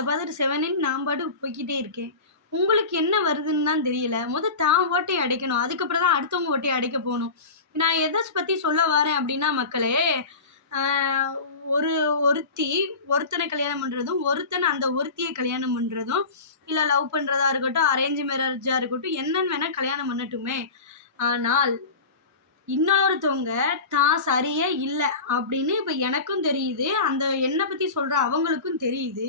அதை பார்த்துட்டு செவனின்னு நான் பாட்டுக்கு போய்க்கிட்டே இருக்கேன். உங்களுக்கு என்ன வருதுன்னு தான் தெரியல. தான் ஓட்டைய அடைக்கணும். அதுக்கப்புறம் தான் அடுத்தவங்க ஓட்டைய அடைக்க போணும். நான் எத பத்தி சொல்ல வரேன் அப்படின்னா மக்களே, ஆ ஒருத்தி ஒருத்தனை கல்யாணம் பண்றதும், ஒருத்தன் அந்த ஒருத்திய கல்யாணம் பண்றதும், இல்ல லவ் பண்றதா இருக்கட்டும், அரேஞ்ச் மேரேஜா இருக்கட்டும், என்னன்னு வேணா கல்யாணம் பண்ணட்டுமே. ஆனால் இன்னொருத்தவங்க தான் சரியே இல்ல அப்படின்னு இப்ப எனக்கும் தெரியுது. அந்த என்ன பத்தி சொல்ற அவங்களுக்கும் தெரியுது.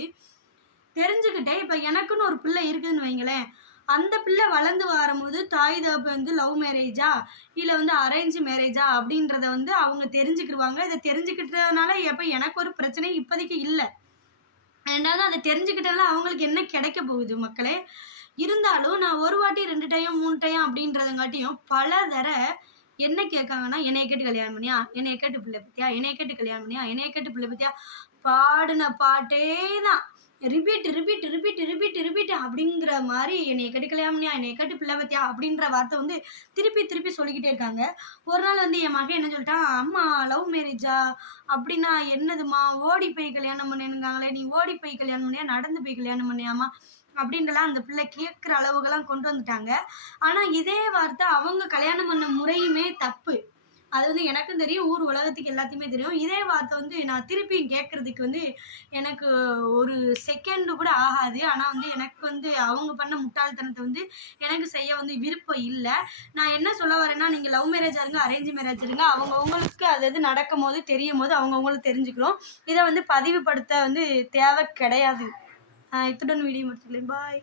தெரிஞ்சுக்கிட்டே இப்ப எனக்குன்னு ஒரு பிள்ளை இருக்குதுன்னு வைங்களேன். அந்த பிள்ளை வளர்ந்து வரும்போது தாய் தகப்பன் லவ் மேரேஜா இல்ல அரேஞ்ச் மேரேஜா அப்படின்றத அவங்க தெரிஞ்சுக்கிடுவாங்க. இதை தெரிஞ்சுக்கிட்டதுனால எப்ப எனக்கு ஒரு பிரச்சனை இப்போதைக்கு இல்லை. ரெண்டாவது அதை தெரிஞ்சுக்கிட்டதுனால அவங்களுக்கு என்ன கிடைக்க போகுது மக்களே. இருந்தாலும் நான் ஒரு வாட்டி 2 டைம் 3 டைம் அப்படின்றதுங்காட்டியும் பல தடவை என்ன கேட்காங்கன்னா, என்னைய கேட்டு கல்யாணம் பண்ணியா, என்னைய கேட்டு பிள்ளை பத்தியா, என்னைய கேட்டு கல்யாணம் பண்ணியா, என்னைய கேட்டு பிள்ளை பத்தியா, பாடின பாட்டே தான் repeat repeat repeat repeat repeat அப்படிங்கிற மாதிரி என்னைய கேட்டு கல்யாணம் பண்ணியா, என்னைய கேட்டு பிள்ளை பத்தியா அப்படின்ற வார்த்தை திருப்பி திருப்பி சொல்லிக்கிட்டே இருக்காங்க. ஒரு நாள் என் மகன் என்ன சொல்லிட்டான், அம்மா லவ் மேரேஜா அப்படின்னா என்னதுமா, ஓடி போய் கல்யாணம் பண்ணிருந்தாங்களே, நீ ஓடி போய் கல்யாணம் பண்ணியா, நடந்து போய் கல்யாணம் பண்ணியாமா அப்படின்றலாம் அந்த பிள்ளை கேட்குற அளவுகெல்லாம் கொண்டு வந்துட்டாங்க. ஆனால் இதே வார்த்தை அவங்க கல்யாணம் பண்ண முறையுமே தப்பு. அது எனக்கும் தெரியும், ஊர் உலகத்துக்கு எல்லாத்தையுமே தெரியும். இதே வார்த்தை நான் திருப்பியும் கேட்கறதுக்கு எனக்கு ஒரு செகண்டு கூட ஆகாது. ஆனால் எனக்கு அவங்க பண்ண முட்டாள்தனத்தை எனக்கு செய்ய விருப்பம் இல்லை. நான் என்ன சொல்ல வரேன்னா, நீங்கள் லவ் மேரேஜாக இருங்க, அரேஞ்ச் மேரேஜ் இருங்க, அவங்கவுங்களுக்கு அது எது நடக்கும் போது தெரியும் போது அவங்கவுங்களுக்கு தெரிஞ்சுக்கிறோம். இதை பதிவுபடுத்த தேவை கிடையாது. இத்துடன் வீடியோ முடிச்சுக்கலாம். பாய்.